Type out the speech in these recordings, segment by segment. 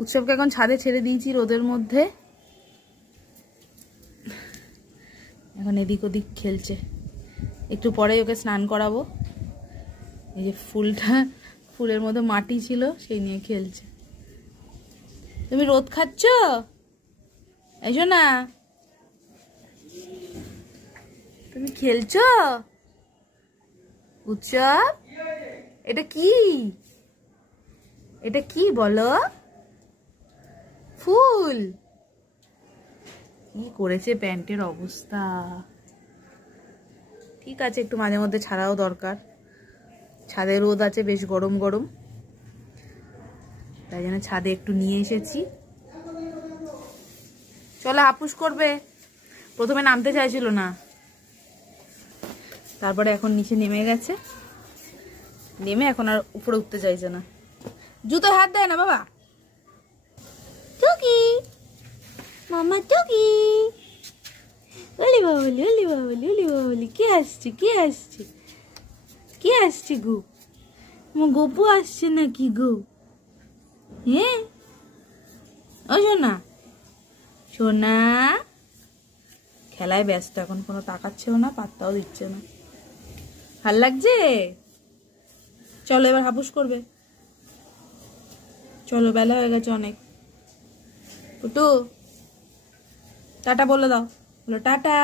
উৎসবকে এখন ছাদে ছেড়ে দিয়েছি রোদের মধ্যে, এখন এদিক ওদিক খেলছে। একটু পরে ওকে স্নান করাবো। এই যে ফুলের মধ্যে মাটি ছিল সেই নিয়ে খেলছে। তুমি রোদ খাচ্ছ? এসো না, তুমি খেলছো? উৎসব এটা কি? এটা কি বলো? ফুল? কি করেছে প্যান্টের অবস্থা। ঠিক আছে, একটু মাঝে মধ্যে ছাড়াও দরকার। ছাদে রোদ আছে বেশ গরম গরম, তাই জন্য ছাদে একটু নিয়ে এসেছি। চলো, আপুস করবে। প্রথমে নামতে চাইছিল না, তারপরে এখন নিচে নেমে গেছে। নেমে এখন আর উপরে উঠতে চাইছে না। জুতো হাত দেয় না বাবা। টুকি মামা, টুকি ওলি বাবলি, ওলি বাবলি, ওলি বাবলি। কে আসছে? কে আসছে? কে আসছে গো? আমার গপু আসছে নাকি গো? হ্যাঁ, ও সোনা, সোনা খেলায় ব্যস্ত, এখন কোনো তাকাচ্ছেও না, পাত্তাও দিচ্ছে না। ভাল লাগছে? চলো এবার হাপুস করবে। চলো, বেলা হয়ে গেছে অনেক। পুটু টাটা বলে দাও। বলো টাটা।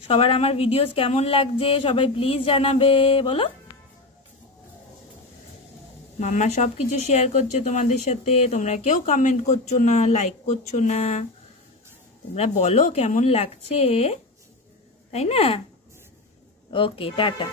সবার আমার ভিডিওস কেমন লাগছে সবাই প্লিজ জানাবে। বলো। মাম্মা সবকিছু শেয়ার করছে তোমাদের সাথে, তোমরা কেউ কমেন্ট করছো না, লাইক করছো না। তোমরা বলো কেমন লাগছে, তাই না? ওকে, টাটা।